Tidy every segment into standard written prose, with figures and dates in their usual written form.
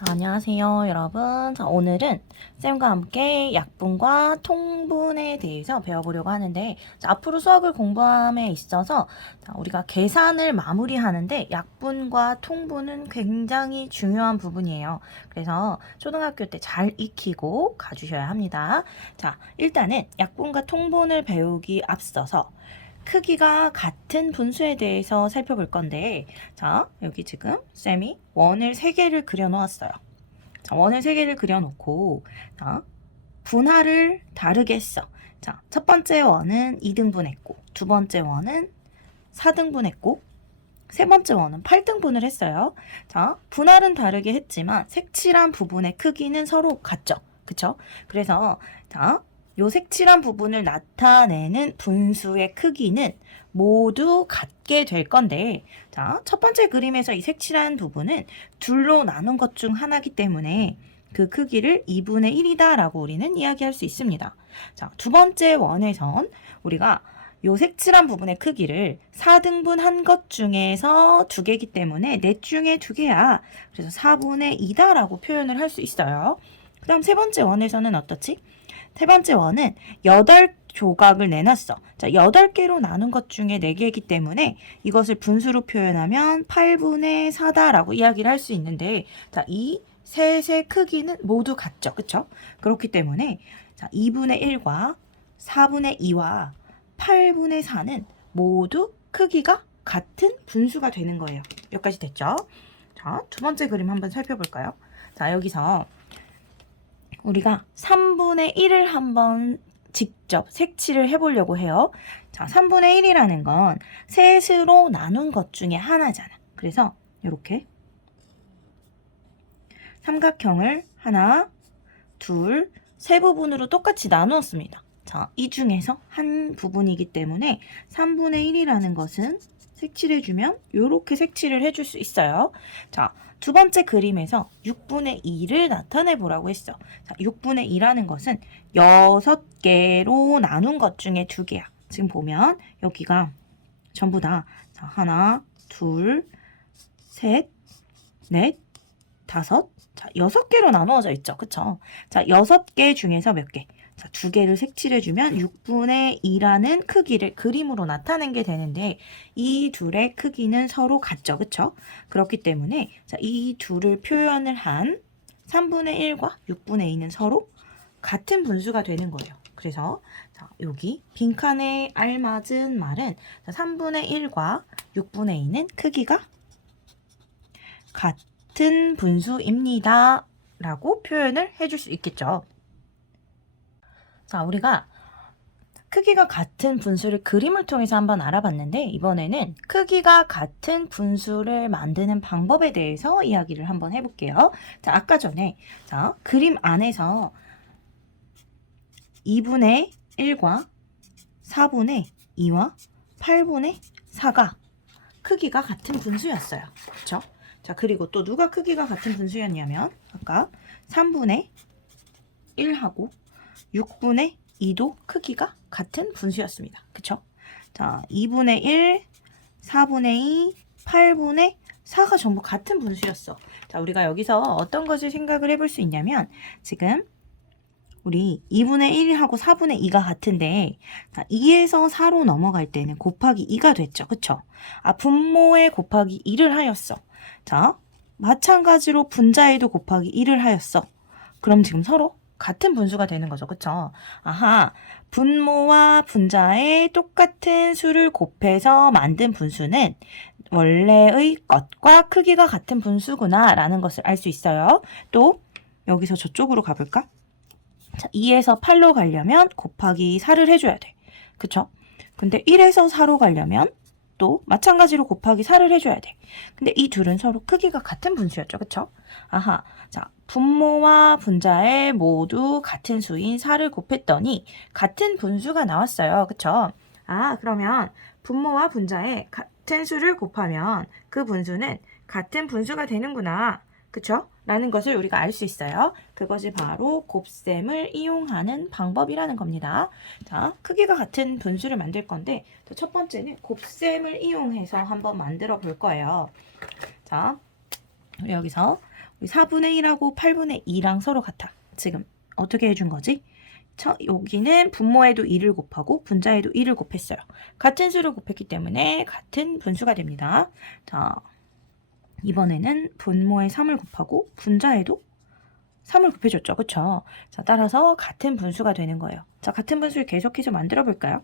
안녕하세요, 여러분. 자, 오늘은 쌤과 함께 약분과 통분에 대해서 배워보려고 하는데, 자, 앞으로 수학을 공부함에 있어서 우리가 계산을 마무리하는데 약분과 통분은 굉장히 중요한 부분이에요. 그래서 초등학교 때 잘 익히고 가주셔야 합니다. 자, 일단은 약분과 통분을 배우기 앞서서 크기가 같은 분수에 대해서 살펴볼 건데, 자, 여기 지금 쌤이 원을 3개를 그려 놓았어요. 자, 원을 3개를 그려 놓고, 자, 분할을 다르게 했어. 자, 첫 번째 원은 2등분했고, 두 번째 원은 4등분했고, 세 번째 원은 8등분을 했어요. 자, 분할은 다르게 했지만 색칠한 부분의 크기는 서로 같죠. 그쵸? 그래서, 자, 요 색칠한 부분을 나타내는 분수의 크기는 모두 같게 될 건데, 자, 첫 번째 그림에서 이 색칠한 부분은 둘로 나눈 것 중 하나이기 때문에 그 크기를 2분의 1이다 라고 우리는 이야기할 수 있습니다. 자, 두 번째 원에선 우리가 요 색칠한 부분의 크기를 4등분 한 것 중에서 2개이기 때문에 넷 중에 2개야. 그래서 4분의 2다 라고 표현을 할 수 있어요. 그 다음 세 번째 원에서는 어떻지? 세 번째 원은 8조각을 내놨어. 자, 8개로 나눈 것 중에 4개이기 때문에 이것을 분수로 표현하면 8분의 4다라고 이야기를 할 수 있는데, 자, 이 셋의 크기는 모두 같죠. 그쵸? 그렇기 때문에, 자, 2분의 1과 4분의 2와 8분의 4는 모두 크기가 같은 분수가 되는 거예요. 여기까지 됐죠? 자, 두 번째 그림 한번 살펴볼까요? 자, 여기서 우리가 3분의 1을 한번 직접 색칠을 해보려고 해요. 자, 3분의 1이라는 건 셋으로 나눈 것 중에 하나잖아. 그래서 이렇게 삼각형을 하나, 둘, 세 부분으로 똑같이 나누었습니다. 자, 이 중에서 한 부분이기 때문에 3분의 1이라는 것은 색칠해주면 이렇게 색칠을 해줄 수 있어요. 자, 두 번째 그림에서 6분의 2를 나타내 보라고 했어. 자, 6분의 2라는 것은 6개로 나눈 것 중에 2개야. 지금 보면 여기가 전부 다 자, 하나, 둘, 셋, 넷, 다섯, 자, 6개로 나누어져 있죠. 그쵸? 자, 6개 중에서 몇 개? 자, 2개를 색칠해주면 6분의 2라는 크기를 그림으로 나타낸 게 되는데, 이 둘의 크기는 서로 같죠. 그쵸? 그렇기 때문에, 자, 이 둘을 표현을 한 3분의 1과 6분의 2는 서로 같은 분수가 되는 거예요. 그래서, 자, 여기 빈칸에 알맞은 말은 3분의 1과 6분의 2는 크기가 같은 분수입니다. 라고 표현을 해줄 수 있겠죠. 자, 우리가 크기가 같은 분수를 그림을 통해서 한번 알아봤는데, 이번에는 크기가 같은 분수를 만드는 방법에 대해서 이야기를 한번 해볼게요. 자, 아까 전에 자, 그림 안에서 2분의 1과 4분의 2와 8분의 4가 크기가 같은 분수였어요. 그렇죠? 자, 그리고 또 누가 크기가 같은 분수였냐면 아까 3분의 1하고 6분의 2도 크기가 같은 분수였습니다. 그쵸? 자, 2분의 1, 4분의 2, 8분의 4가 전부 같은 분수였어. 자, 우리가 여기서 어떤 것을 생각을 해볼 수 있냐면 지금 우리 2분의 1하고 4분의 2가 같은데 2에서 4로 넘어갈 때는 곱하기 2가 됐죠. 그쵸? 아, 분모에 곱하기 2를 하였어. 자, 마찬가지로 분자에도 곱하기 1을 하였어. 그럼 지금 서로 같은 분수가 되는 거죠. 그쵸? 아하, 분모와 분자에 똑같은 수를 곱해서 만든 분수는 원래의 것과 크기가 같은 분수구나 라는 것을 알 수 있어요. 또 여기서 저쪽으로 가볼까? 자, 2에서 8로 가려면 곱하기 4를 해줘야 돼. 그쵸? 근데 1에서 4로 가려면 또 마찬가지로 곱하기 4를 해줘야 돼. 근데 이 둘은 서로 크기가 같은 분수였죠. 그쵸? 아하. 자, 분모와 분자에 모두 같은 수인 4를 곱했더니 같은 분수가 나왔어요. 그쵸? 아, 그러면 분모와 분자에 같은 수를 곱하면 그 분수는 같은 분수가 되는구나. 그쵸? 라는 것을 우리가 알 수 있어요. 그것이 바로 곱셈을 이용하는 방법이라는 겁니다. 자, 크기가 같은 분수를 만들 건데 첫 번째는 곱셈을 이용해서 한번 만들어 볼 거예요. 자, 우리 여기서 4분의 1하고 8분의 2랑 서로 같아. 지금 어떻게 해준 거지? 여기는 분모에도 2를 곱하고 분자에도 2를 곱했어요. 같은 수를 곱했기 때문에 같은 분수가 됩니다. 자, 이번에는 분모에 3을 곱하고 분자에도 3을 곱해줬죠. 그쵸? 자, 따라서 같은 분수가 되는 거예요. 자, 같은 분수를 계속해서 만들어 볼까요?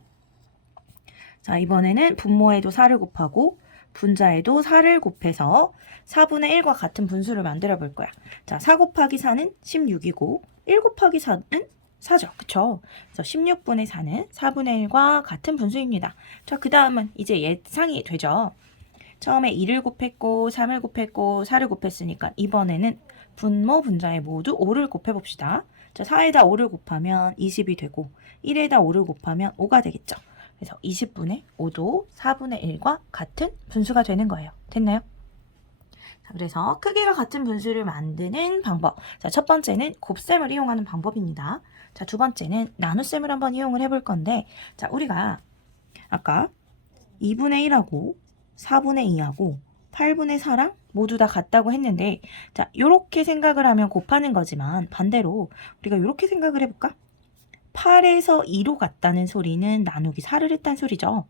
자, 이번에는 분모에도 4를 곱하고 분자에도 4를 곱해서 4분의 1과 같은 분수를 만들어 볼 거야. 자, 4 곱하기 4는 16이고 1 곱하기 4는 4죠. 그쵸? 그래서 16분의 4는 4분의 1과 같은 분수입니다. 자, 그 다음은 이제 예상이 되죠. 처음에 2를 곱했고 3을 곱했고 4를 곱했으니까 이번에는 분모 분자에 모두 5를 곱해봅시다. 자, 4에다 5를 곱하면 20이 되고 1에다 5를 곱하면 5가 되겠죠. 그래서 20분의 5도 4분의 1과 같은 분수가 되는 거예요. 됐나요? 자, 그래서 크기가 같은 분수를 만드는 방법. 자, 첫 번째는 곱셈을 이용하는 방법입니다. 자, 두 번째는 나눗셈을 한번 이용을 해볼 건데, 자, 우리가 아까 2분의 1하고 4분의 2하고 8분의 4랑 모두 다 같다고 했는데, 자, 요렇게 생각을 하면 곱하는 거지만 반대로 우리가 요렇게 생각을 해볼까? 8에서 2로 같다는 소리는 나누기 4를 했다는 소리죠.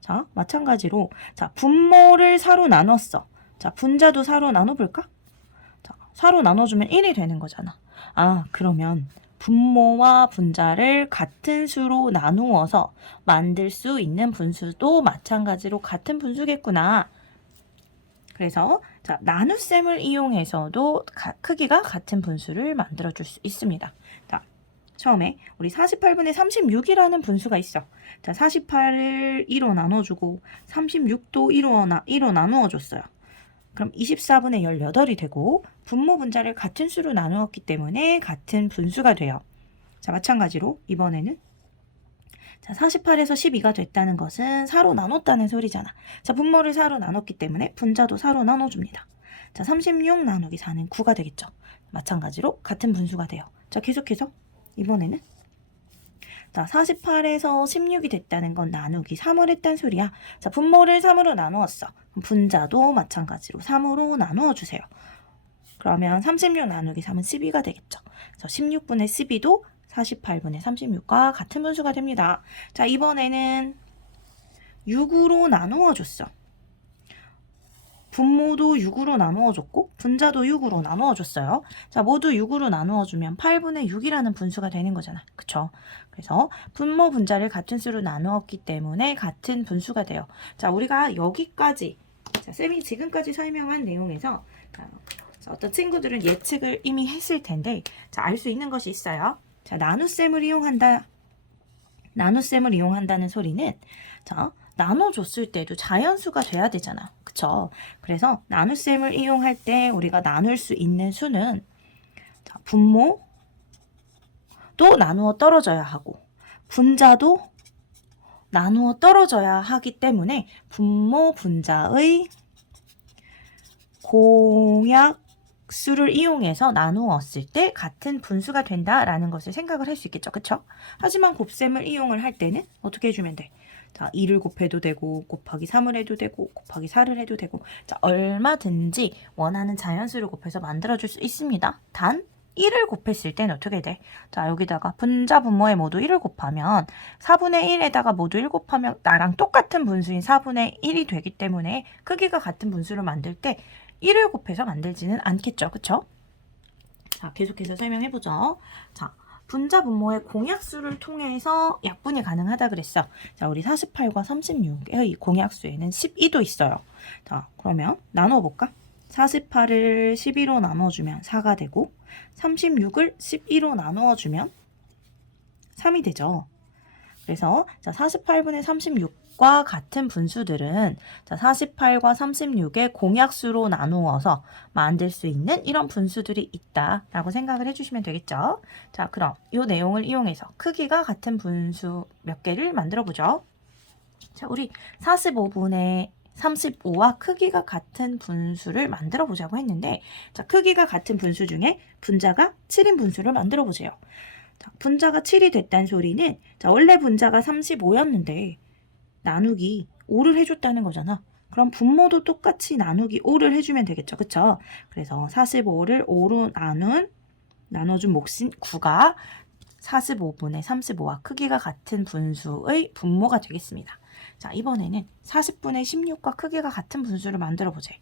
자, 마찬가지로 자, 분모를 4로 나눴어. 자, 분자도 4로 나눠볼까? 자, 4로 나눠주면 1이 되는 거잖아. 아, 그러면 분모와 분자를 같은 수로 나누어서 만들 수 있는 분수도 마찬가지로 같은 분수겠구나. 그래서 자, 나눗셈을 이용해서도 크기가 같은 분수를 만들어 줄 수 있습니다. 자, 처음에 우리 48분의 36이라는 분수가 있어. 자, 48을 2로 나눠주고 36도 2로 나누어줬어요. 그럼 24분의 18이 되고 분모 분자를 같은 수로 나누었기 때문에 같은 분수가 돼요. 자, 마찬가지로 이번에는 자, 48에서 12가 됐다는 것은 4로 나눴다는 소리잖아. 자, 분모를 4로 나눴기 때문에 분자도 4로 나눠줍니다. 자, 36 나누기 4는 9가 되겠죠. 마찬가지로 같은 분수가 돼요. 자, 계속해서 이번에는 자, 48에서 16이 됐다는 건 나누기 3을 했단 소리야. 자, 분모를 3으로 나누었어. 분자도 마찬가지로 3으로 나누어 주세요. 그러면 36 나누기 3은 12가 되겠죠. 그래서 16분의 12도 48분의 36과 같은 분수가 됩니다. 자, 이번에는 6으로 나누어 줬어. 분모도 6으로 나누어줬고 분자도 6으로 나누어줬어요. 자, 모두 6으로 나누어주면 8분의 6이라는 분수가 되는 거잖아. 그쵸? 그래서 분모 분자를 같은 수로 나누었기 때문에 같은 분수가 돼요. 자, 우리가 여기까지 자, 쌤이 지금까지 설명한 내용에서 자, 어떤 친구들은 예측을 이미 했을 텐데 자, 알 수 있는 것이 있어요. 자, 나눗셈을 이용한다는 소리는 자, 나눠줬을 때도 자연수가 돼야 되잖아. 그쵸? 그래서 나눗셈을 이용할 때 우리가 나눌 수 있는 수는 자, 분모도 나누어 떨어져야 하고 분자도 나누어 떨어져야 하기 때문에 분모 분자의 공약수를 이용해서 나누었을 때 같은 분수가 된다라는 것을 생각을 할 수 있겠죠. 그쵸? 하지만 곱셈을 이용을 할 때는 어떻게 해주면 돼? 자, 2를 곱해도 되고 곱하기 3을 해도 되고 곱하기 4를 해도 되고 자, 얼마든지 원하는 자연수를 곱해서 만들어줄 수 있습니다. 단 1을 곱했을 땐 어떻게 돼? 자, 여기다가 분자 분모에 모두 1을 곱하면 4분의 1에다가 모두 1 곱하면 나랑 똑같은 분수인 4분의 1이 되기 때문에 크기가 같은 분수를 만들 때 1을 곱해서 만들지는 않겠죠. 그쵸? 자, 계속해서 설명해보죠. 자, 분자 분모의 공약수를 통해서 약분이 가능하다 그랬어. 자, 우리 48과 36의 공약수에는 12도 있어요. 자, 그러면 나눠볼까? 48을 12로 나눠주면 4가 되고 36을 12로 나누어주면 3이 되죠. 그래서 자, 48분의 36과 같은 분수들은 자, 48과 36의 공약수로 나누어서 만들 수 있는 이런 분수들이 있다라고 생각을 해주시면 되겠죠. 자, 그럼 이 내용을 이용해서 크기가 같은 분수 몇 개를 만들어 보죠. 자, 우리 45분의 35와 크기가 같은 분수를 만들어 보자고 했는데 자, 크기가 같은 분수 중에 분자가 7인 분수를 만들어 보세요. 자, 분자가 7이 됐다는 소리는 자, 원래 분자가 35였는데 나누기 5를 해줬다는 거잖아. 그럼 분모도 똑같이 나누기 5를 해주면 되겠죠. 그쵸? 그래서 45를 5로 나눠준 몫인 9가 45분의 35와 크기가 같은 분수의 분모가 되겠습니다. 자, 이번에는 40분의 16과 크기가 같은 분수를 만들어 보자.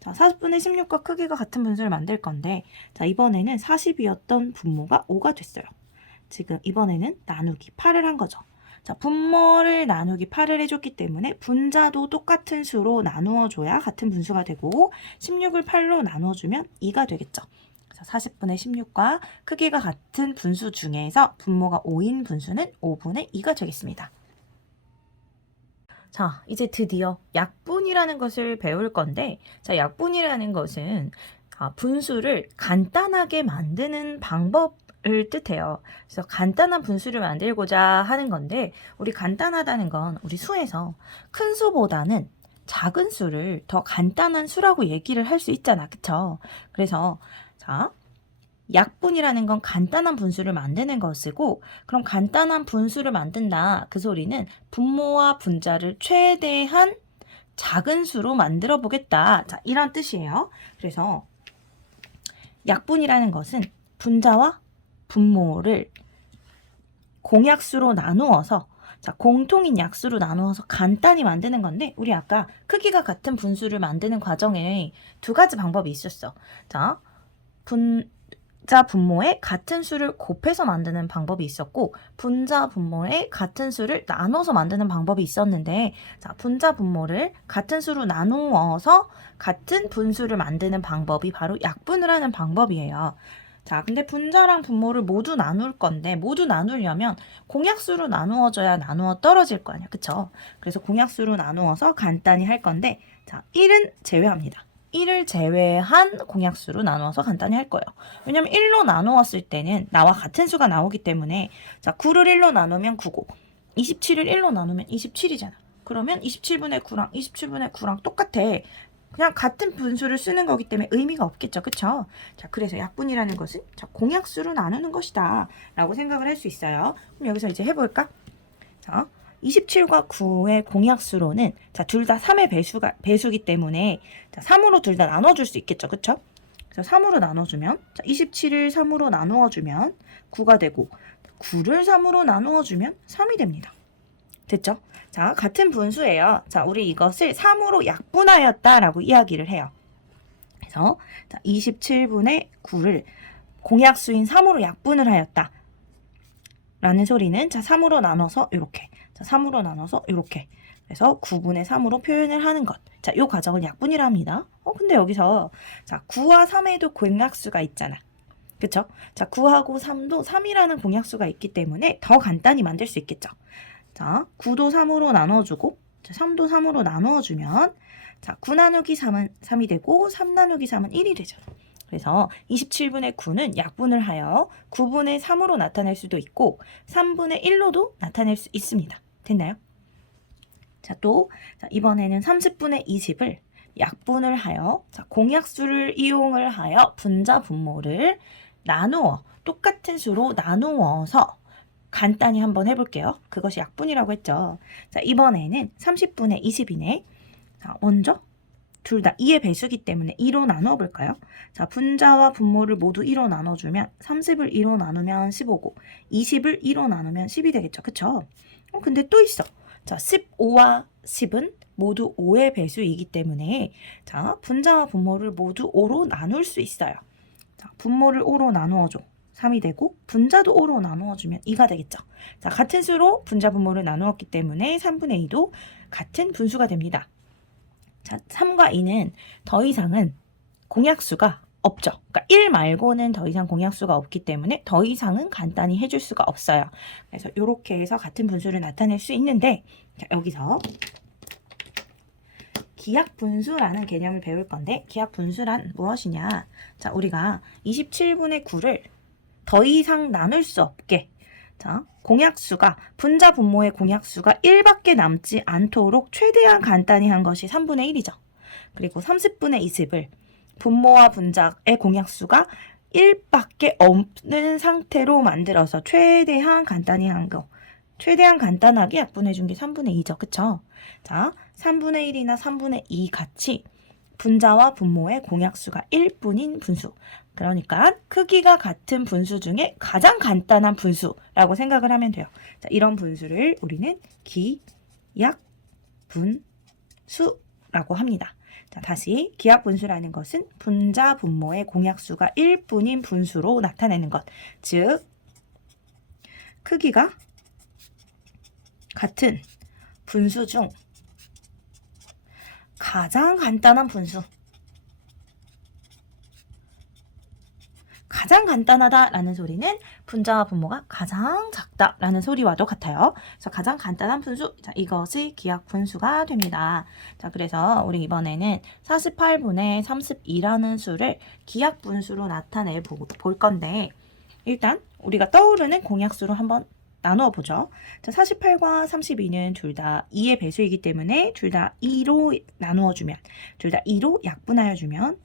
자, 40분의 16과 크기가 같은 분수를 만들 건데, 자, 이번에는 40이었던 분모가 5가 됐어요. 지금 이번에는 나누기 8을 한 거죠. 자, 분모를 나누기 8을 해줬기 때문에 분자도 똑같은 수로 나누어줘야 같은 분수가 되고 16을 8로 나누어주면 2가 되겠죠. 40분의 16과 크기가 같은 분수 중에서 분모가 5인 분수는 5분의 2가 되겠습니다. 자, 이제 드디어 약분이라는 것을 배울 건데, 자, 약분이라는 것은 분수를 간단하게 만드는 방법을 뜻해요. 그래서 간단한 분수를 만들고자 하는 건데, 우리 간단하다는 건 우리 수에서 큰 수보다는 작은 수를 더 간단한 수라고 얘기를 할 수 있잖아. 그쵸? 그래서 자, 약분이라는 건 간단한 분수를 만드는 것이고, 그럼 간단한 분수를 만든다. 그 소리는 분모와 분자를 최대한 작은 수로 만들어 보겠다. 자, 이런 뜻이에요. 그래서 약분이라는 것은 분자와 분모를 공약수로 나누어서, 자, 공통인 약수로 나누어서 간단히 만드는 건데, 우리 아까 크기가 같은 분수를 만드는 과정에 두 가지 방법이 있었어. 자, 분자 분모에 같은 수를 곱해서 만드는 방법이 있었고, 분자 분모에 같은 수를 나눠서 만드는 방법이 있었는데, 자, 분자 분모를 같은 수로 나누어서 같은 분수를 만드는 방법이 바로 약분을 하는 방법이에요. 자, 근데 분자랑 분모를 모두 나눌 건데, 모두 나누려면 공약수로 나누어져야 나누어 떨어질 거 아니야. 그쵸? 그래서 공약수로 나누어서 간단히 할 건데, 자, 1은 제외합니다. 1을 제외한 공약수로 나누어서 간단히 할 거예요. 왜냐면 1로 나누었을 때는 나와 같은 수가 나오기 때문에, 자, 9를 1로 나누면 9고, 27을 1로 나누면 27이잖아. 그러면 27분의 9랑 27분의 9랑 똑같아. 그냥 같은 분수를 쓰는 거기 때문에 의미가 없겠죠. 그쵸? 자, 그래서 약분이라는 것은 자, 공약수로 나누는 것이다 라고 생각을 할 수 있어요. 그럼 여기서 이제 해볼까? 자, 27과 9의 공약수로는 자, 둘 다 3의 배수기 때문에 자, 3으로 둘 다 나눠줄 수 있겠죠. 그쵸? 그래서 3으로 나눠주면 자, 27을 3으로 나누어주면 9가 되고 9를 3으로 나누어주면 3이 됩니다. 됐죠? 자, 같은 분수예요. 자, 우리 이것을 3으로 약분하였다라고 이야기를 해요. 그래서 자, 27분의 9를 공약수인 3으로 약분을 하였다. 라는 소리는 자, 3으로 나눠서 이렇게. 자, 3으로 나눠서 이렇게. 그래서 9분의 3으로 표현을 하는 것. 자, 이 과정을 약분이라 합니다. 근데 여기서 자, 9와 3에도 공약수가 있잖아. 그쵸? 자, 9하고 3도 3이라는 공약수가 있기 때문에 더 간단히 만들 수 있겠죠. 자, 9도 3으로 나눠주고, 자, 3도 3으로 나누어주면, 자, 9 나누기 3은 3이 되고, 3 나누기 3은 1이 되죠. 그래서 27분의 9는 약분을 하여 9분의 3으로 나타낼 수도 있고, 3분의 1로도 나타낼 수 있습니다. 됐나요? 자, 또, 자, 이번에는 30분의 20을 약분을 하여, 자, 공약수를 이용을 하여 분자 분모를 나누어, 똑같은 수로 나누어서, 간단히 한번 해볼게요. 그것이 약분이라고 했죠. 자, 이번에는 30분의 20이네. 자, 먼저 둘 다 2의 배수기 때문에 2로 나누어 볼까요? 자, 분자와 분모를 모두 2로 나눠주면 30을 2로 나누면 15고 20을 2로 나누면 10이 되겠죠. 그쵸? 근데 또 있어. 자, 15와 10은 모두 5의 배수이기 때문에 자, 분자와 분모를 모두 5로 나눌 수 있어요. 자, 분모를 5로 나누어줘. 3이 되고 분자도 5로 나누어주면 2가 되겠죠. 자, 같은 수로 분자 분모를 나누었기 때문에 3분의 2도 같은 분수가 됩니다. 자, 3과 2는 더 이상은 공약수가 없죠. 그러니까 1 말고는 더 이상 공약수가 없기 때문에 더 이상은 간단히 해줄 수가 없어요. 그래서 이렇게 해서 같은 분수를 나타낼 수 있는데 자, 여기서 기약분수라는 개념을 배울 건데 기약분수란 무엇이냐? 자, 우리가 27분의 9를 더 이상 나눌 수 없게 자, 공약수가 분자 분모의 공약수가 1밖에 남지 않도록 최대한 간단히 한 것이 3분의 1이죠. 그리고 30분의 20을 분모와 분자의 공약수가 1밖에 없는 상태로 만들어서 최대한 간단히 한 거. 최대한 간단하게 약분해 준 게 3분의 2죠. 그쵸? 자, 3분의 1이나 3분의 2 같이 분자와 분모의 공약수가 1뿐인 분수. 그러니까 크기가 같은 분수 중에 가장 간단한 분수라고 생각을 하면 돼요. 자, 이런 분수를 우리는 기약분수라고 합니다. 자, 다시 기약분수라는 것은 분자, 분모의 공약수가 1뿐인 분수로 나타내는 것. 즉, 크기가 같은 분수 중 가장 간단한 분수. 가장 간단하다라는 소리는 분자와 분모가 가장 작다라는 소리와도 같아요. 그래서 가장 간단한 분수, 자, 이것이 기약분수가 됩니다. 자, 그래서 우리 이번에는 48분의 32라는 수를 기약분수로 나타내 볼 건데, 일단 우리가 떠오르는 공약수로 한번 나누어 보죠. 자, 48과 32는 둘 다 2의 배수이기 때문에 둘 다 2로 나누어 주면, 둘 다 2로 약분하여 주면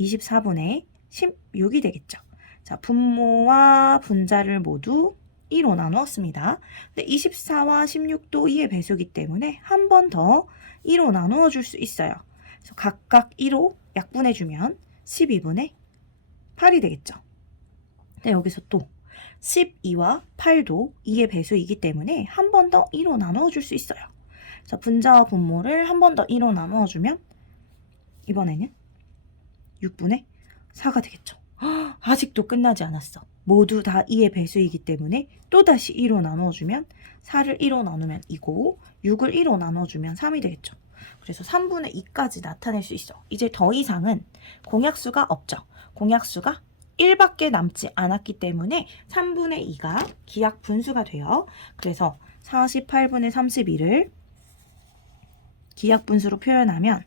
24분의 16이 되겠죠. 자, 분모와 분자를 모두 2로 나누었습니다. 근데 24와 16도 2의 배수이기 때문에 한 번 더 2로 나누어 줄 수 있어요. 그래서 각각 2로 약분해 주면 12분의 8이 되겠죠. 근데 여기서 또 12와 8도 2의 배수이기 때문에 한 번 더 2로 나누어 줄 수 있어요. 그래서 분자와 분모를 한 번 더 2로 나누어 주면 이번에는 6분의 4가 되겠죠. 아직도 끝나지 않았어. 모두 다 2의 배수이기 때문에 또다시 2로 나누어주면 4를 2로 나누면 2고 6을 2로 나누어주면 3이 되겠죠. 그래서 3분의 2까지 나타낼 수 있어. 이제 더 이상은 공약수가 없죠. 공약수가 1밖에 남지 않았기 때문에 3분의 2가 기약분수가 돼요. 그래서 48분의 31을 기약분수로 표현하면,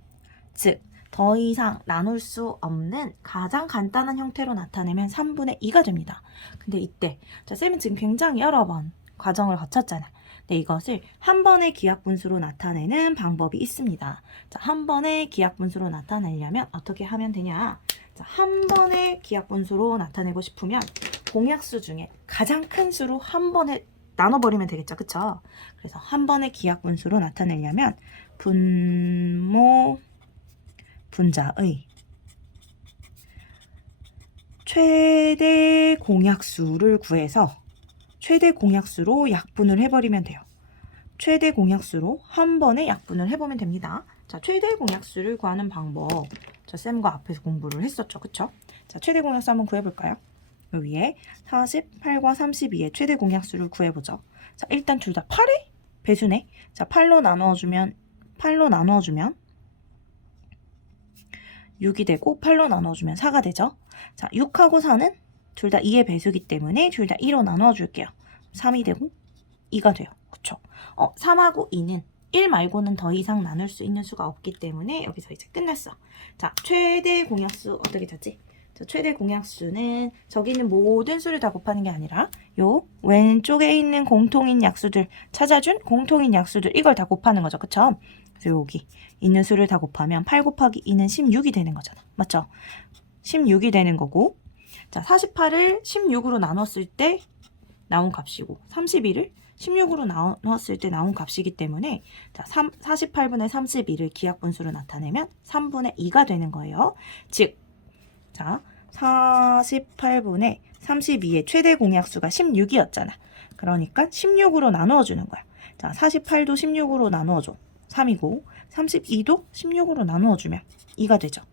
즉 더 이상 나눌 수 없는 가장 간단한 형태로 나타내면 3분의 2가 됩니다. 근데 이때 쌤은 지금 굉장히 여러 번 과정을 거쳤잖아. 근데 이것을 한 번의 기약분수로 나타내는 방법이 있습니다. 자, 한 번의 기약분수로 나타내려면 어떻게 하면 되냐? 자, 한 번의 기약분수로 나타내고 싶으면 공약수 중에 가장 큰 수로 한 번에 나눠버리면 되겠죠. 그쵸? 그래서 한 번의 기약분수로 나타내려면 분모 분자의 최대 공약수를 구해서 최대 공약수로 약분을 해버리면 돼요. 최대 공약수로 한 번에 약분을 해보면 됩니다. 자, 최대 공약수를 구하는 방법. 쌤과 앞에서 공부를 했었죠. 그쵸? 자, 최대 공약수 한번 구해볼까요? 여기 위에 48과 32의 최대 공약수를 구해보죠. 자, 일단 둘 다 8의 배수네. 자, 8로 나누어주면 6이 되고 8로 나눠주면 4가 되죠. 자, 6하고 4는 둘 다 2의 배수이기 때문에 둘 다 2로 나눠줄게요. 3이 되고 2가 돼요. 그쵸? 3하고 2는 1 말고는 더 이상 나눌 수 있는 수가 없기 때문에 여기서 이제 끝났어. 자, 최대 공약수 어떻게 찾지? 자, 최대 공약수는 저기 있는 모든 수를 다 곱하는 게 아니라 요 왼쪽에 있는 공통인 약수들 찾아준 공통인 약수들 이걸 다 곱하는 거죠. 그쵸? 그래서 여기 있는 수를 다 곱하면 8 곱하기 2는 16이 되는 거잖아. 맞죠? 16이 되는 거고, 자, 48을 16으로 나눴을 때 나온 값이고 31을 16으로 나눴을 때 나온 값이기 때문에 자, 48분의 31을 기약분수로 나타내면 3분의 2가 되는 거예요. 즉, 자, 48분의 32의 최대 공약수가 16이었잖아. 그러니까 16으로 나누어주는 거야. 자, 48도 16으로 나누어줘. 3이고 32도 16으로 나누어주면 2가 되죠.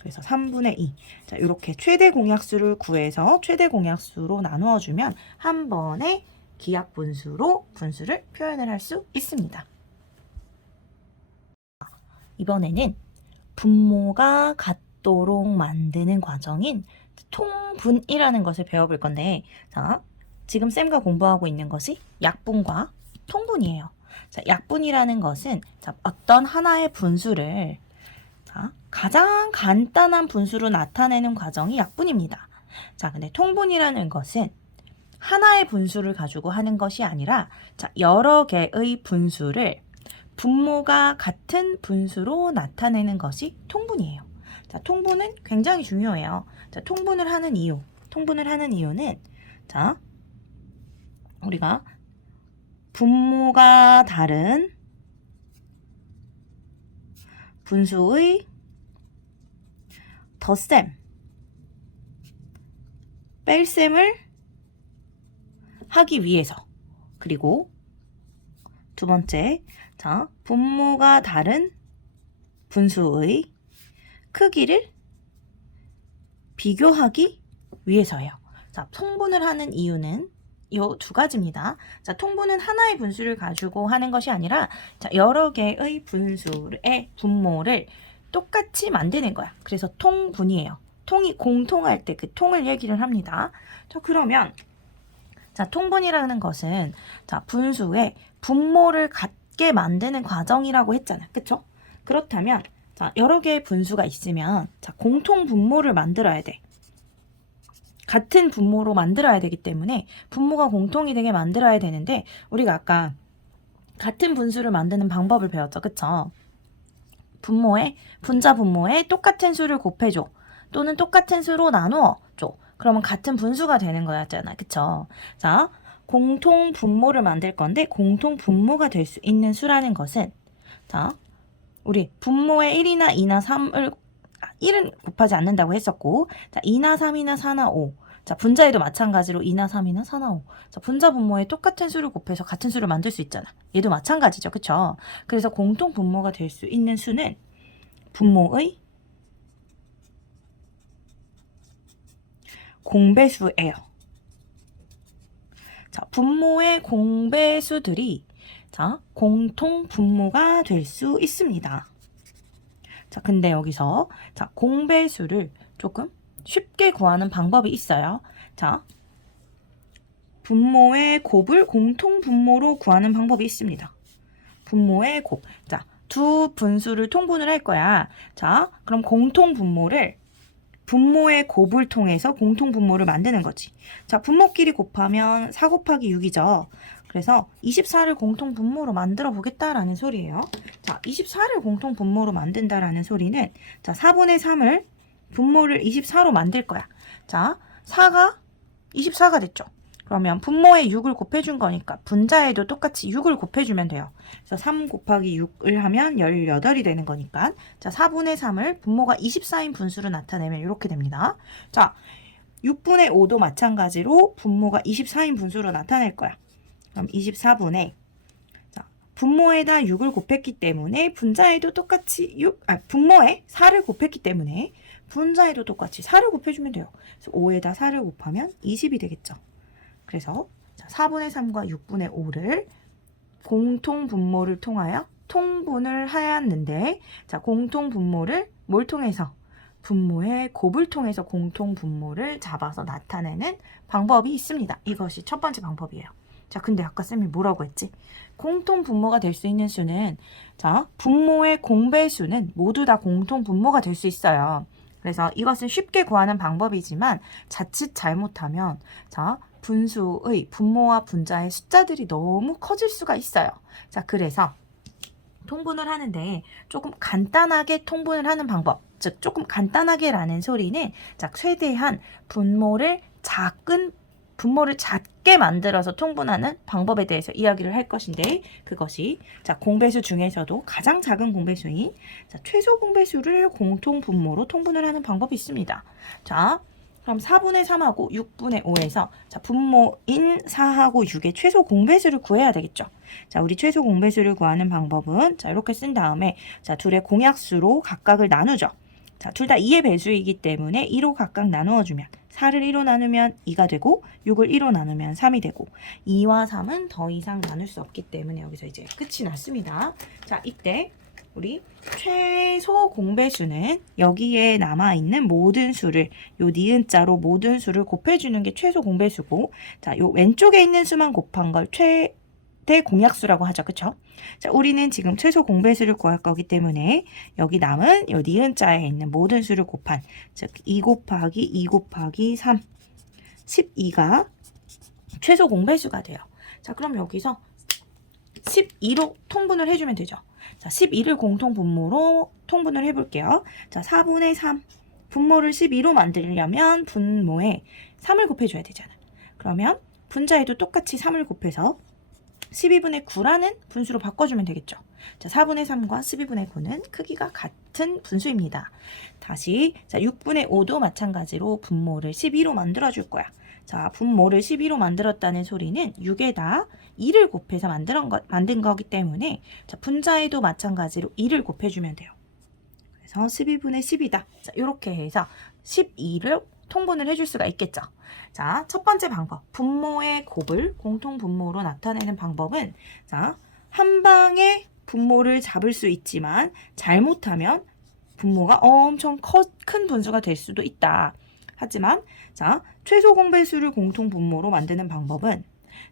그래서 3분의 2. 자, 이렇게 최대 공약수를 구해서 최대 공약수로 나누어주면 한 번에 기약분수로 분수를 표현을 할 수 있습니다. 이번에는 분모가 같도록 만드는 과정인 통분이라는 것을 배워볼 건데, 자, 지금 쌤과 공부하고 있는 것이 약분과 통분이에요. 자, 약분이라는 것은 자, 어떤 하나의 분수를 자, 가장 간단한 분수로 나타내는 과정이 약분입니다. 자, 근데 통분이라는 것은 하나의 분수를 가지고 하는 것이 아니라 자, 여러 개의 분수를 분모가 같은 분수로 나타내는 것이 통분이에요. 자, 통분은 굉장히 중요해요. 자, 통분을 하는 이유는 자, 우리가 분모가 다른 분수의 덧셈, 뺄셈을 하기 위해서. 그리고 두 번째, 자, 분모가 다른 분수의 크기를 비교하기 위해서예요. 자, 통분을 하는 이유는 이 두 가지입니다. 자, 통분은 하나의 분수를 가지고 하는 것이 아니라 자, 여러 개의 분수의 분모를 똑같이 만드는 거야. 그래서 통분이에요. 통이 공통할 때 그 통을 얘기를 합니다. 자, 그러면 자, 통분이라는 것은 자, 분수의 분모를 같게 만드는 과정이라고 했잖아. 그쵸? 그렇다면 자, 여러 개의 분수가 있으면 자, 공통 분모를 만들어야 돼. 같은 분모로 만들어야 되기 때문에 분모가 공통이 되게 만들어야 되는데 우리가 아까 같은 분수를 만드는 방법을 배웠죠. 그쵸? 분자 분모에 똑같은 수를 곱해줘. 또는 똑같은 수로 나누어 줘. 그러면 같은 분수가 되는 거였잖아. 그쵸? 자, 공통 분모를 만들 건데 공통 분모가 될 수 있는 수라는 것은 자, 우리 분모에 1이나 2나 3을 1은 곱하지 않는다고 했었고 자, 2나 3이나 4나 5. 자, 분자에도 마찬가지로 2나 3이나 4나 5. 자, 분자 분모에 똑같은 수를 곱해서 같은 수를 만들 수 있잖아. 얘도 마찬가지죠. 그쵸? 그래서 공통 분모가 될 수 있는 수는 분모의 공배수예요. 자, 분모의 공배수들이 자, 공통 분모가 될 수 있습니다. 자, 근데 여기서 자, 공배수를 조금 쉽게 구하는 방법이 있어요. 자, 분모의 곱을 공통 분모로 구하는 방법이 있습니다. 분모의 곱. 자, 두 분수를 통분을 할 거야. 자, 그럼 공통 분모를 분모의 곱을 통해서 공통 분모를 만드는 거지. 자, 분모끼리 곱하면 4 곱하기 6이죠. 그래서 24를 공통 분모로 만들어 보겠다라는 소리예요. 자, 24를 공통 분모로 만든다라는 소리는 자, 4분의 3을 분모를 24로 만들 거야. 자, 4가 24가 됐죠. 그러면 분모에 6을 곱해준 거니까 분자에도 똑같이 6을 곱해주면 돼요. 그래서 3 곱하기 6을 하면 18이 되는 거니까 자, 4분의 3을 분모가 24인 분수로 나타내면 이렇게 됩니다. 자, 6분의 5도 마찬가지로 분모가 24인 분수로 나타낼 거야. 그럼 24분의 자, 분모에다 6을 곱했기 때문에 분자에도 똑같이 분모에 4를 곱했기 때문에 분자에도 똑같이 4를 곱해주면 돼요. 그래서 5에다 4를 곱하면 20이 되겠죠. 그래서 4분의 3과 6분의 5를 공통 분모를 통하여 통분을 하였는데 자, 공통 분모를 뭘 통해서? 분모의 곱을 통해서 공통 분모를 잡아서 나타내는 방법이 있습니다. 이것이 첫 번째 방법이에요. 자, 근데 아까 쌤이 뭐라고 했지? 공통 분모가 될 수 있는 수는 자, 분모의 공배수는 모두 다 공통 분모가 될 수 있어요. 그래서 이것은 쉽게 구하는 방법이지만 자칫 잘못하면 자, 분수의 분모와 분자의 숫자들이 너무 커질 수가 있어요. 자, 그래서 통분을 하는데 조금 간단하게 통분을 하는 방법, 즉 조금 간단하게라는 소리는 자, 최대한 분모를 작게 만들어서 통분하는 방법에 대해서 이야기를 할 것인데 그것이 자, 공배수 중에서도 가장 작은 공배수인 자, 최소 공배수를 공통 분모로 통분을 하는 방법이 있습니다. 자, 그럼 4분의 3하고 6분의 5에서 자, 분모인 4하고 6의 최소 공배수를 구해야 되겠죠. 자, 우리 최소 공배수를 구하는 방법은 자, 이렇게 쓴 다음에 자, 둘의 공약수로 각각을 나누죠. 자, 둘 다 2의 배수이기 때문에 2로 각각 나누어주면 4를 2로 나누면 2가 되고 6을 2로 나누면 3이 되고 2와 3은 더 이상 나눌 수 없기 때문에 여기서 이제 끝이 났습니다. 자, 이때 우리 최소 공배수는 여기에 남아있는 모든 수를 요 니은자로 모든 수를 곱해주는 게 최소 공배수고 자, 요 왼쪽에 있는 수만 곱한 걸 최대 공약수라고 하죠. 그쵸? 자, 우리는 지금 최소 공배수를 구할 거기 때문에 여기 남은 요 니은자에 있는 모든 수를 곱한 즉 2 곱하기 2 곱하기 3 12가 최소 공배수가 돼요. 자, 그럼 여기서 12로 통분을 해주면 되죠. 자, 12를 공통 분모로 통분을 해볼게요. 자, 4분의 3 분모를 12로 만들려면 분모에 3을 곱해줘야 되잖아. 그러면 분자에도 똑같이 3을 곱해서 12분의 9라는 분수로 바꿔주면 되겠죠. 자, 4분의 3과 12분의 9는 크기가 같은 분수입니다. 다시 자 6분의 5도 마찬가지로 분모를 12로 만들어줄 거야. 자, 분모를 12로 만들었다는 소리는 6에다 2를 곱해서 만든 거기 때문에 자, 분자에도 마찬가지로 2를 곱해주면 돼요. 그래서 12분의 10이다. 자, 이렇게 해서 12를 통분을 해줄 수가 있겠죠. 자, 첫 번째 방법. 분모의 곱을 공통 분모로 나타내는 방법은 자, 한 방에 분모를 잡을 수 있지만 잘못하면 분모가 엄청 큰 분수가 될 수도 있다. 하지만 자, 최소 공배수를 공통 분모로 만드는 방법은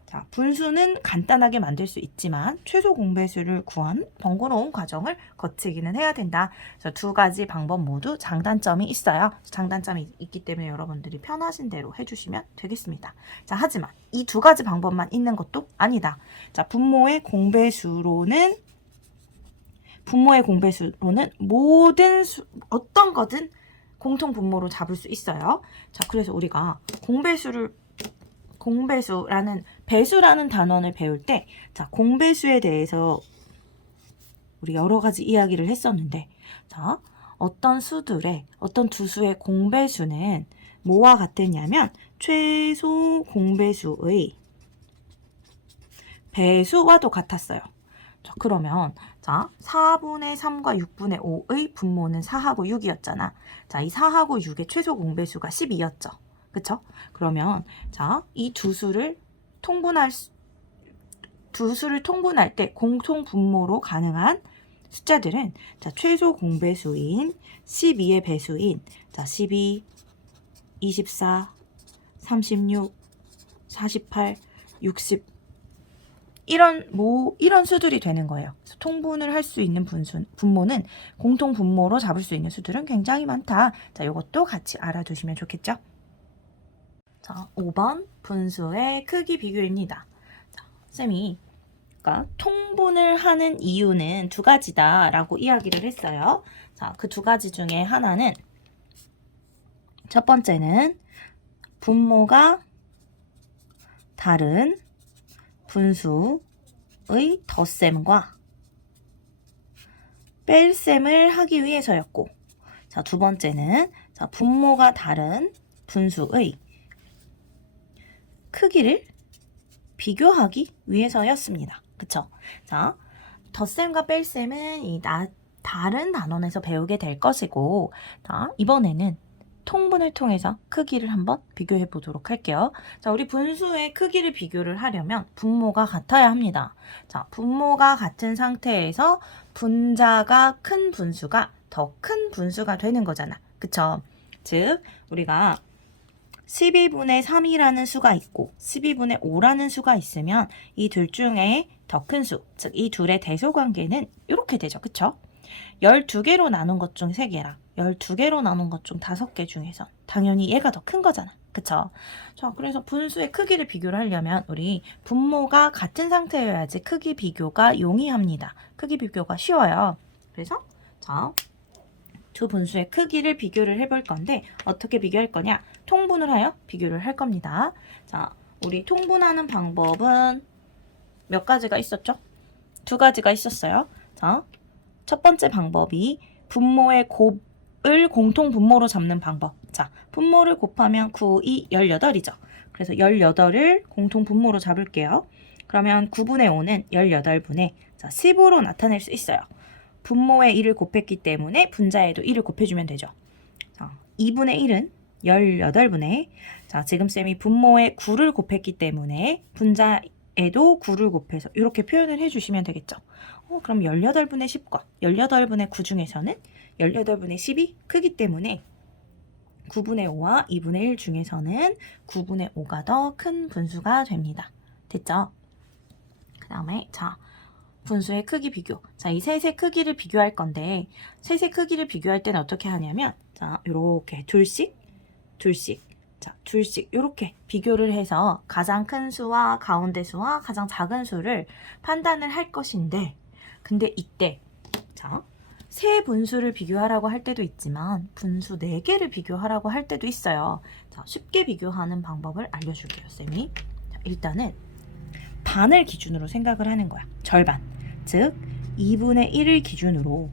자, 분수는 간단하게 만들 수 있지만 최소 공배수를 구한 번거로운 과정을 거치기는 해야 된다. 그래서 두 가지 방법 모두 장단점이 있어요. 장단점이 있기 때문에 여러분들이 편하신 대로 해주시면 되겠습니다. 자, 하지만 이 두 가지 방법만 있는 것도 아니다. 자, 분모의 공배수로는 모든 어떤 거든 공통 분모로 잡을 수 있어요. 자, 그래서 우리가 공배수라는 배수라는 단원을 배울 때, 자, 공배수에 대해서 우리 여러 가지 이야기를 했었는데, 자, 어떤 두 수의 공배수는 뭐와 같았냐면 최소 공배수의 배수와도 같았어요. 자, 그러면 자, 4분의 3과 6분의 5의 분모는 4하고 6이었잖아. 자, 이 4하고 6의 최소 공배수가 12였죠. 그쵸? 그러면 자, 이 두 수를 통분할 때 공통 분모로 가능한 숫자들은 자, 최소 공배수인 12의 배수인 자, 12, 24, 36, 48, 60 이런 수들이 되는 거예요. 그래서 통분을 할 수 있는 분모는 공통 분모로 잡을 수 있는 수들은 굉장히 많다. 자, 이것도 같이 알아두시면 좋겠죠? 자, 5번 분수의 크기 비교입니다. 자, 쌤이 그러니까 통분을 하는 이유는 두 가지다 라고 이야기를 했어요. 자, 그 두 가지 중에 하나는 첫 번째는 분모가 다른 분수의 덧셈과 뺄셈을 하기 위해서였고, 자, 두 번째는 자, 분모가 다른 분수의 크기를 비교하기 위해서였습니다. 그쵸? 자, 덧셈과 뺄셈은 다른 단원에서 배우게 될 것이고, 자, 이번에는 통분을 통해서 크기를 한번 비교해 보도록 할게요. 자, 우리 분수의 크기를 비교를 하려면 분모가 같아야 합니다. 자, 분모가 같은 상태에서 분자가 큰 분수가 더 큰 분수가 되는 거잖아. 그쵸? 즉, 우리가 12분의 3이라는 수가 있고 12분의 5라는 수가 있으면 이 둘 중에 더 큰 수, 즉 이 둘의 대소관계는 이렇게 되죠. 그쵸? 12개로 나눈 것 중 3개랑 12개로 나눈 것 중 5개 중에서 당연히 얘가 더 큰 거잖아. 그쵸? 자, 그래서 분수의 크기를 비교를 하려면 우리 분모가 같은 상태여야지 크기 비교가 용이합니다. 크기 비교가 쉬워요. 그래서 자, 두 분수의 크기를 비교를 해볼 건데 어떻게 비교할 거냐? 통분을 하여 비교를 할 겁니다. 자, 우리 통분하는 방법은 몇 가지가 있었죠? 두 가지가 있었어요. 자, 첫 번째 방법이 분모의 곱을 공통 분모로 잡는 방법. 자, 분모를 곱하면 9, 2, 18이죠. 그래서 18을 공통 분모로 잡을게요. 그러면 9분의 5는 18분의 자, 10으로 나타낼 수 있어요. 분모에 1을 곱했기 때문에 분자에도 1을 곱해주면 되죠. 자, 2분의 1은 18분의 자, 지금 쌤이 분모에 9를 곱했기 때문에 분자에도 9를 곱해서 이렇게 표현을 해주시면 되겠죠. 그럼 18분의 10과 18분의 9 중에서는 18분의 10이 크기 때문에 9분의 5와 2분의 1 중에서는 9분의 5가 더 큰 분수가 됩니다. 됐죠? 그 다음에 자, 분수의 크기 비교. 자, 이 셋의 크기를 비교할 건데 셋의 크기를 비교할 때는 어떻게 하냐면 자, 요렇게 둘씩 자, 둘씩 이렇게 비교를 해서 가장 큰 수와 가운데 수와 가장 작은 수를 판단을 할 것인데 근데 이때 자, 세 분수를 비교하라고 할 때도 있지만 분수 4개를 비교하라고 할 때도 있어요. 자, 쉽게 비교하는 방법을 알려줄게요, 쌤이. 자, 일단은 반을 기준으로 생각을 하는 거야. 절반. 즉 2분의 1을 기준으로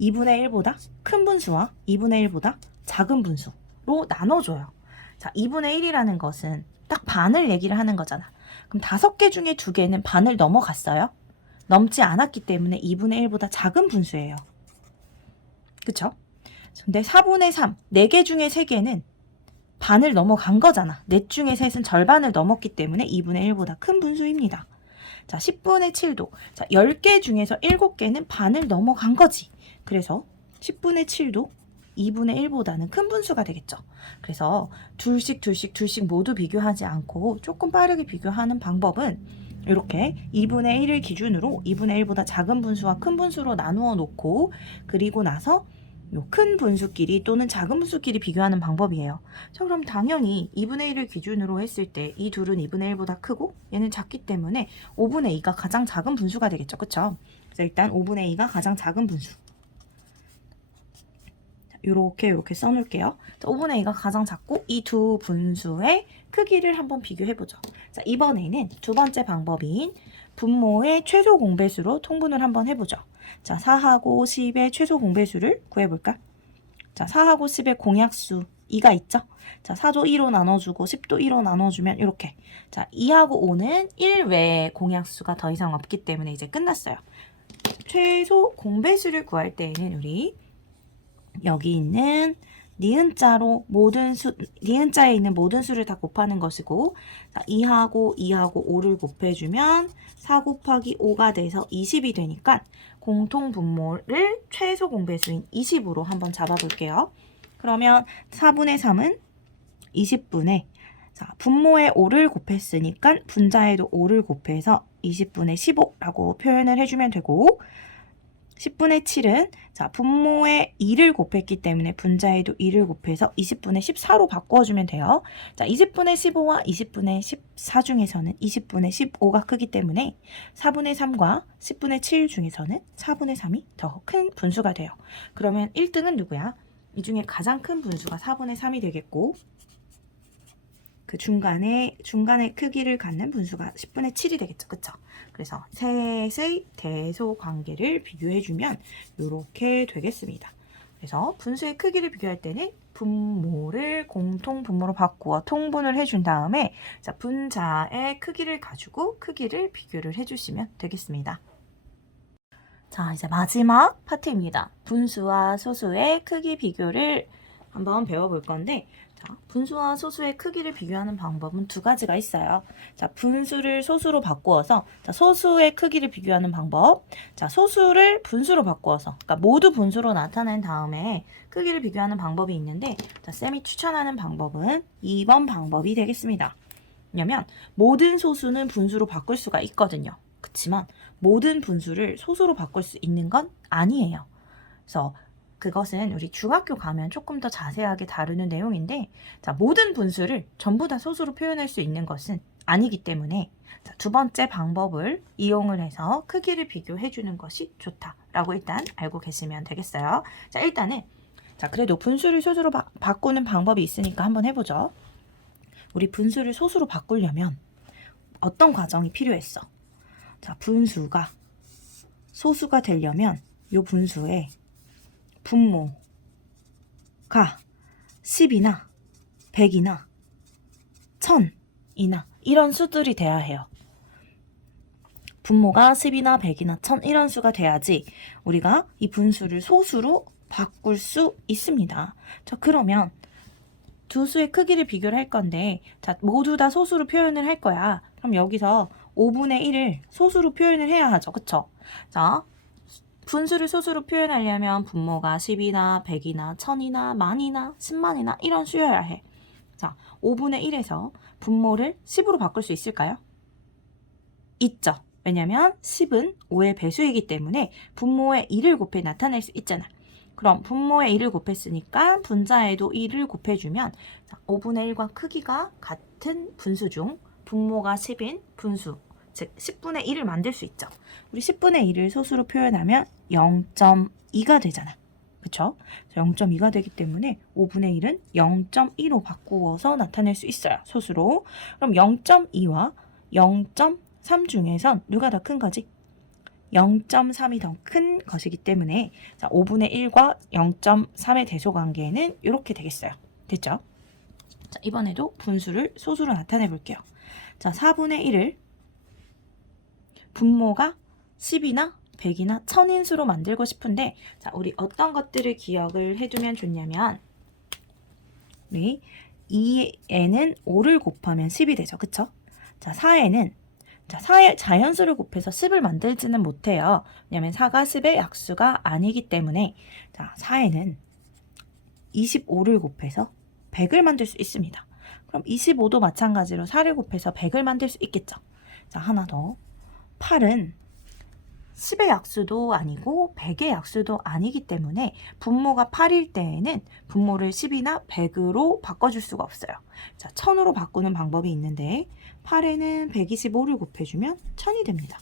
2분의 1보다 큰 분수와 2분의 1보다 작은 분수로 나눠줘요. 자, 2분의 1이라는 것은 딱 반을 얘기를 하는 거잖아. 그럼 5개 중에 2개는 반을 넘어갔어요. 넘지 않았기 때문에 2분의 1보다 작은 분수예요. 그쵸? 근데 4분의 3, 4개 중에 3개는 반을 넘어간 거잖아. 넷 중에 셋은 절반을 넘었기 때문에 2분의 1보다 큰 분수입니다. 자, 10분의 7도. 자, 10개 중에서 7개는 반을 넘어간 거지. 그래서 10분의 7도 2분의 1보다는 큰 분수가 되겠죠. 그래서 둘씩 모두 비교하지 않고 조금 빠르게 비교하는 방법은 이렇게 2분의 1을 기준으로 2분의 1보다 작은 분수와 큰 분수로 나누어 놓고 그리고 나서 요 큰 분수끼리 또는 작은 분수끼리 비교하는 방법이에요. 자, 그럼 당연히 2분의 1을 기준으로 했을 때 이 둘은 2분의 1보다 크고 얘는 작기 때문에 5분의 2가 가장 작은 분수가 되겠죠. 그쵸? 그래서 일단 5분의 2가 가장 작은 분수. 이렇게 써놓을게요. 5분의 2가 가장 작고 이 두 분수의 크기를 한번 비교해보죠. 자, 이번에는 두 번째 방법인 분모의 최소 공배수로 통분을 한번 해보죠. 자, 4하고 10의 최소 공배수를 구해볼까? 자, 4하고 10의 공약수 2가 있죠? 자, 4도 2로 나눠주고 10도 2로 나눠주면 이렇게. 자, 2하고 5는 1 외에 공약수가 더 이상 없기 때문에 이제 끝났어요. 최소 공배수를 구할 때에는 우리 여기 있는 니은자로 니은자에 있는 모든 수를 다 곱하는 것이고, 자, 2하고 5를 곱해주면 4 곱하기 5가 돼서 20이 되니까 공통 분모를 최소 공배수인 20으로 한번 잡아볼게요. 그러면 4분의 3은 20분의, 자, 분모에 5를 곱했으니까 분자에도 5를 곱해서 20분의 15라고 표현을 해주면 되고, 10분의 7은 자, 분모에 2를 곱했기 때문에 분자에도 2를 곱해서 20분의 14로 바꿔주면 돼요. 자, 20분의 15와 20분의 14 중에서는 20분의 15가 크기 때문에 4분의 3과 10분의 7 중에서는 4분의 3이 더 큰 분수가 돼요. 그러면 1등은 누구야? 이 중에 가장 큰 분수가 4분의 3이 되겠고 그 중간의 크기를 갖는 분수가 10분의 7이 되겠죠. 그쵸? 그래서 셋의 대소 관계를 비교해주면 이렇게 되겠습니다. 그래서 분수의 크기를 비교할 때는 분모를 공통 분모로 바꾸어 통분을 해준 다음에 자, 분자의 크기를 가지고 크기를 비교를 해주시면 되겠습니다. 자, 이제 마지막 파트입니다. 분수와 소수의 크기 비교를 한번 배워볼 건데 자, 분수와 소수의 크기를 비교하는 방법은 두 가지가 있어요. 자, 분수를 소수로 바꾸어서 자, 소수의 크기를 비교하는 방법. 자, 소수를 분수로 바꾸어서 그러니까 모두 분수로 나타낸 다음에 크기를 비교하는 방법이 있는데 자, 쌤이 추천하는 방법은 2번 방법이 되겠습니다. 왜냐면 모든 소수는 분수로 바꿀 수가 있거든요. 그렇지만 모든 분수를 소수로 바꿀 수 있는 건 아니에요. 그래서 그것은 우리 중학교 가면 조금 더 자세하게 다루는 내용인데 자, 모든 분수를 전부 다 소수로 표현할 수 있는 것은 아니기 때문에 자, 두 번째 방법을 이용을 해서 크기를 비교해 주는 것이 좋다라고 일단 알고 계시면 되겠어요. 자, 일단은 자, 그래도 분수를 소수로 바꾸는 방법이 있으니까 한번 해보죠. 우리 분수를 소수로 바꾸려면 어떤 과정이 필요했어? 자, 분수가 소수가 되려면 이 분수에 분모가 10이나 100이나 1000이나 이런 수들이 돼야 해요. 분모가 10이나 100이나 1000 이런 수가 돼야지 우리가 이 분수를 소수로 바꿀 수 있습니다. 자, 그러면 두 수의 크기를 비교를 할 건데 자, 모두 다 소수로 표현을 할 거야. 그럼 여기서 5분의 1을 소수로 표현을 해야 하죠. 그쵸? 자, 분수를 소수로 표현하려면 분모가 10이나 100이나 1000이나 만이나 10만이나 이런 수여야 해. 자, 5분의 1에서 분모를 10으로 바꿀 수 있을까요? 있죠. 왜냐면 10은 5의 배수이기 때문에 분모에 2를 곱해 나타낼 수 있잖아. 그럼 분모에 2를 곱했으니까 분자에도 2를 곱해주면 5분의 1과 크기가 같은 분수 중 분모가 10인 분수, 즉 10분의 1을 만들 수 있죠. 우리 10분의 1을 소수로 표현하면 0.2가 되잖아. 그쵸? 0.2가 되기 때문에 5분의 1은 0.2로 바꾸어서 나타낼 수 있어요. 소수로. 그럼 0.2와 0.3 중에선 누가 더 큰 거지? 0.3이 더 큰 것이기 때문에 자, 5분의 1과 0.3의 대소관계는 이렇게 되겠어요. 됐죠? 자, 이번에도 분수를 소수로 나타내 볼게요. 자, 4분의 1을 분모가 10이나 100이나 1000인수로 만들고 싶은데 자, 우리 어떤 것들을 기억을 해두면 좋냐면 우리 2에는 5를 곱하면 10이 되죠. 그쵸? 자, 4에는 자, 4의 자연수를 곱해서 10을 만들지는 못해요. 왜냐면 4가 10의 약수가 아니기 때문에 자, 4에는 25를 곱해서 100을 만들 수 있습니다. 그럼 25도 마찬가지로 4를 곱해서 100을 만들 수 있겠죠. 자, 하나 더. 8은 10의 약수도 아니고 100의 약수도 아니기 때문에 분모가 8일 때에는 분모를 10이나 100으로 바꿔줄 수가 없어요. 자, 1000으로 바꾸는 방법이 있는데 8에는 125를 곱해주면 1000이 됩니다.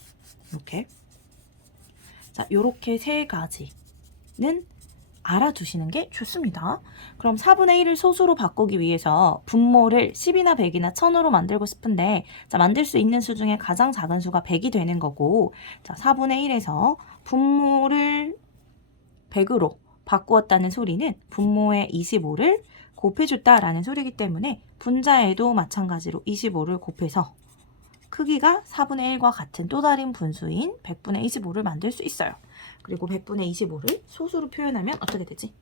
이렇게. 자, 요렇게 세 가지는 알아두시는 게 좋습니다. 그럼 4분의 1을 소수로 바꾸기 위해서 분모를 10이나 100이나 1000으로 만들고 싶은데 자, 만들 수 있는 수 중에 가장 작은 수가 100이 되는 거고 자, 4분의 1에서 분모를 100으로 바꾸었다는 소리는 분모의 25를 곱해줬다라는 소리이기 때문에 분자에도 마찬가지로 25를 곱해서 크기가 4분의 1과 같은 또 다른 분수인 100분의 25를 만들 수 있어요. 그리고 100분의 25를 소수로 표현하면 어떻게 되지?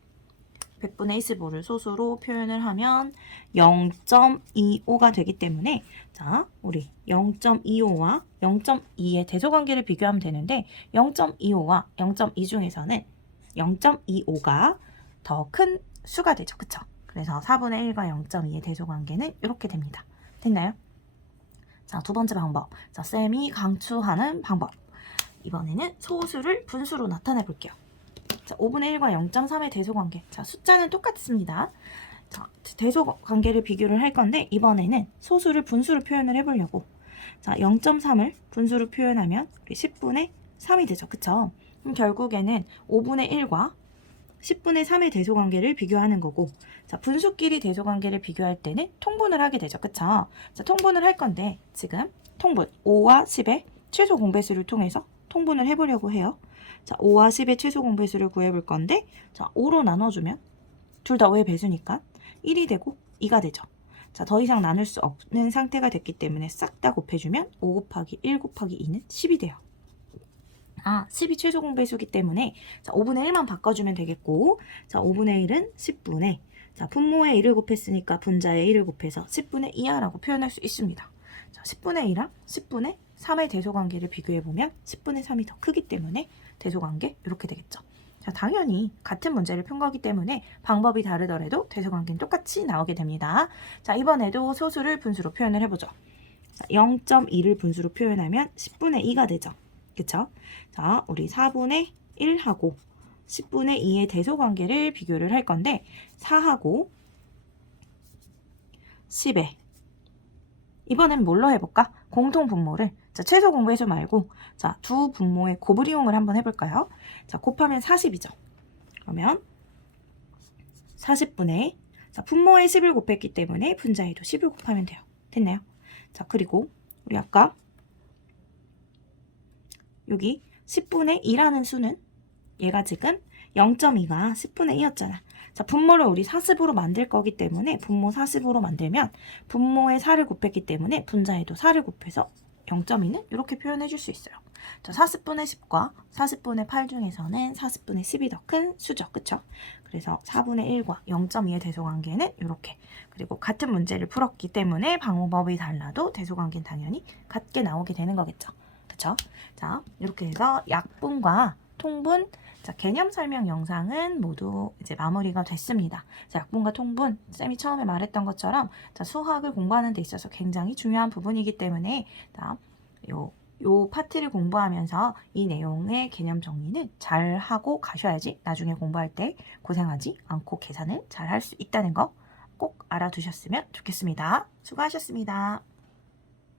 100분의 25를 소수로 표현을 하면 0.25가 되기 때문에 자, 우리 0.25와 0.2의 대소관계를 비교하면 되는데 0.25와 0.2 중에서는 0.25가 더 큰 수가 되죠. 그쵸? 그래서 4분의 1과 0.2의 대소관계는 이렇게 됩니다. 됐나요? 자, 두 번째 방법. 자, 쌤이 강추하는 방법. 이번에는 소수를 분수로 나타내 볼게요. 자, 5분의 1과 0.3의 대소관계. 자, 숫자는 똑같습니다. 자, 대소관계를 비교를 할 건데 이번에는 소수를 분수로 표현을 해보려고. 자, 0.3을 분수로 표현하면 우리 10분의 3이 되죠. 그쵸? 그럼 결국에는 5분의 1과 10분의 3의 대소관계를 비교하는 거고 자, 분수끼리 대소관계를 비교할 때는 통분을 하게 되죠. 그쵸? 자, 통분을 할 건데 지금 통분 5와 10의 최소 공배수를 통해서 통분을 해보려고 해요. 자, 5와 10의 최소 공배수를 구해볼 건데 자, 5로 나눠주면 둘 다 5의 배수니까 1이 되고 2가 되죠. 자, 더 이상 나눌 수 없는 상태가 됐기 때문에 싹 다 곱해주면 5 곱하기 1 곱하기 2는 10이 돼요. 아, 10이 최소 공배수기 때문에 자, 5분의 1만 바꿔주면 되겠고 자, 5분의 1은 10분의 자, 분모에 1을 곱했으니까 분자에 1을 곱해서 10분의 2하라고 표현할 수 있습니다. 자, 10분의 2랑 10분의 3의 대소관계를 비교해보면 10분의 3이 더 크기 때문에 대소관계 이렇게 되겠죠. 자, 당연히 같은 문제를 푼 거기 때문에 방법이 다르더라도 대소관계는 똑같이 나오게 됩니다. 자, 이번에도 소수를 분수로 표현을 해보죠. 0.2를 분수로 표현하면 10분의 2가 되죠. 그쵸? 자, 우리 4분의 1하고 10분의 2의 대소관계를 비교를 할 건데 4하고 10에 이번엔 뭘로 해볼까? 공통분모를 자, 최소 공배수 말고 자, 두 분모의 곱을이용을 한번 해볼까요? 자, 곱하면 40이죠. 그러면 40분의 자, 분모에 10을 곱했기 때문에 분자에도 10을 곱하면 돼요. 됐나요? 자, 그리고 우리 아까 여기 10분의 2라는 수는 얘가 지금 0.2가 10분의 2였잖아. 자, 분모를 우리 40으로 만들 거기 때문에 분모 40으로 만들면 분모에 4를 곱했기 때문에 분자에도 4를 곱해서 0.2는 이렇게 표현해 줄 수 있어요. 자, 40분의 10과 40분의 8 중에서는 40분의 10이 더 큰 수죠. 그쵸? 그래서 4분의 1과 0.2의 대소관계는 이렇게. 그리고 같은 문제를 풀었기 때문에 방법이 달라도 대소관계는 당연히 같게 나오게 되는 거겠죠. 그쵸? 자, 이렇게 해서 약분과 통분, 자, 개념 설명 영상은 모두 이제 마무리가 됐습니다. 자, 약분과 통분, 쌤이 처음에 말했던 것처럼 자, 수학을 공부하는 데 있어서 굉장히 중요한 부분이기 때문에 자, 요 파트를 공부하면서 이 내용의 개념 정리는 잘 하고 가셔야지 나중에 공부할 때 고생하지 않고 계산을 잘 할 수 있다는 거 꼭 알아두셨으면 좋겠습니다. 수고하셨습니다.